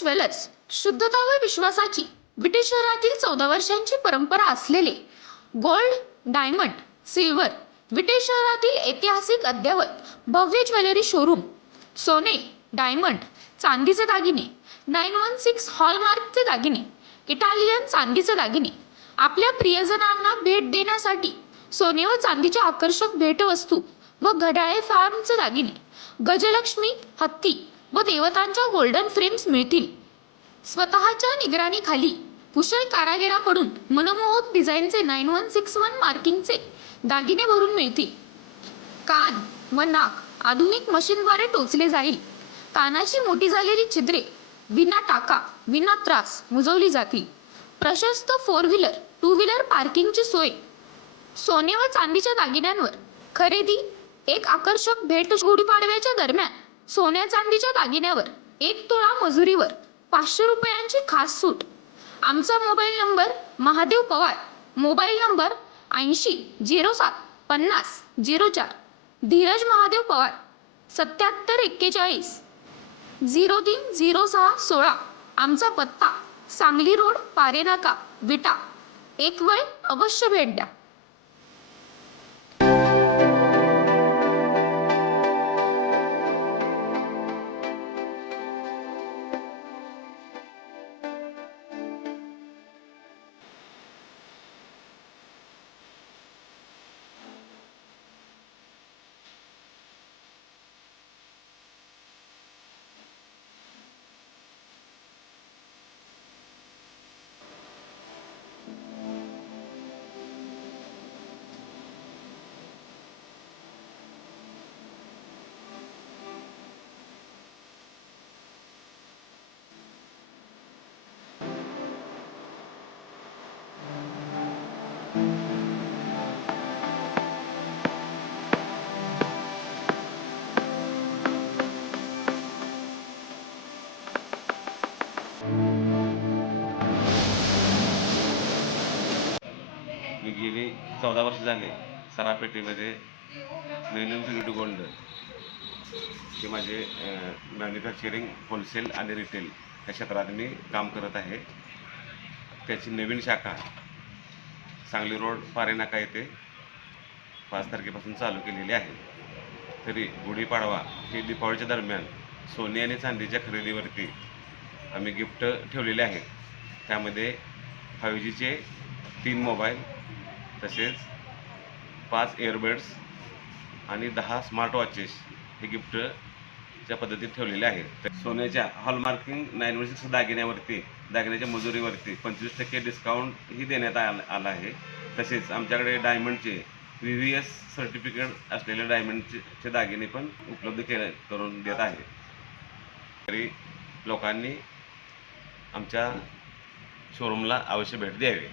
Jewellers शुद्धता व विश्वासाची British शहरातील चौदा वर्षांची परंपरा असलेले गोल्ड डायमंड सिल्वर ब्रिटिश शहरातील ऐतिहासिक अद्ययावत भव्य ज्वेलरी शोरूम सोने डायमंड चांदीचे दागिने नाईन वन सिक्स हॉलमार्कचे दागिने इटालियन चांदीचे दागिने आपल्या प्रियजनांना भेट देण्यासाठी सोने व चांदीच्या आकर्षक भेटवस्तू व घड्याळे फार्मचे दागिने गजलक्ष्मी हत्ती व देवतांच्या गोल्डन फ्रेम्स मिळतील. स्वतःच्या निगराणीखाली कुशल कारागिराकडून मनमोहक डिझाईनचे नाईन वन सिक्स वन मार्किंगचे दागिने भरून मिळतील. कान व नाक आधुनिक मशीनद्वारे टोचले जाईल. कानाची मोठी झालेली छिद्रे विना टाका विना त्रास मुजवली जातील. प्रशस्त फोर व्हीलर टू व्हीलर पार्किंगची सोय. सोने व चांदीच्या दागिन्यांवर खरेदी एक आकर्षक भेट गुढीपाडव्याच्या दरम्यान सोन्या चांदीच्या दागिन्यावर एक तोळा मजुरीवर पाचशे रुपयांची खास सूट. आमचा mobile number Mahadev Pawar. Mobile number ऐंशी झिरो सात पन्नास झिरो चार. धीरज महादेव पवार. सत्याहत्तर एक्केचाळीस. झिरो तीन झिरो सहा सोळा. आमचा पत्ता सांगली रोड पारेनाका विटा. एक वेळ अवश्य भेट द्या. मी गेली चौदा वर्ष झाले सरापेठेमध्ये मिलियन टू गोल्ड हे माझे मॅन्युफॅक्चरिंग होलसेल आणि रिटेल या क्षेत्रात मी काम करत आहे. त्याची नवीन शाखा सांगली रोड पारेनाका येथे पाच तारखेपासून चालू केलेली आहे. तरी गुढीपाडवा हे दीपावळीच्या दरम्यान सोने आणि चांदीच्या खरेदीवरती आम्ही गिफ्ट ठेवलेले आहेत. त्यामध्ये फाईव्ह जीचे तीन मोबाईल तसेच पाच एअरबड्स आणि दहा स्मार्ट वॉचेस हे गिफ्टच्या पद्धतीत ठेवलेले आहेत. तर सोन्याच्या हॉलमार्किंग नाईन वन सिक्स दागिन्यावरती दागिन्याच्या मजुरीवरती पंचवीस टक्के डिस्काउंट ही देण्यात आला आला आहे. तसेच आमच्याकडे डायमंडचे व्ही व्ही एस सर्टिफिकेट असलेले डायमंडचे दागिने पण उपलब्ध केले करून देत आहे. तरी लोकांनी आमच्या शोरूमला अवश्य भेट द्यावी.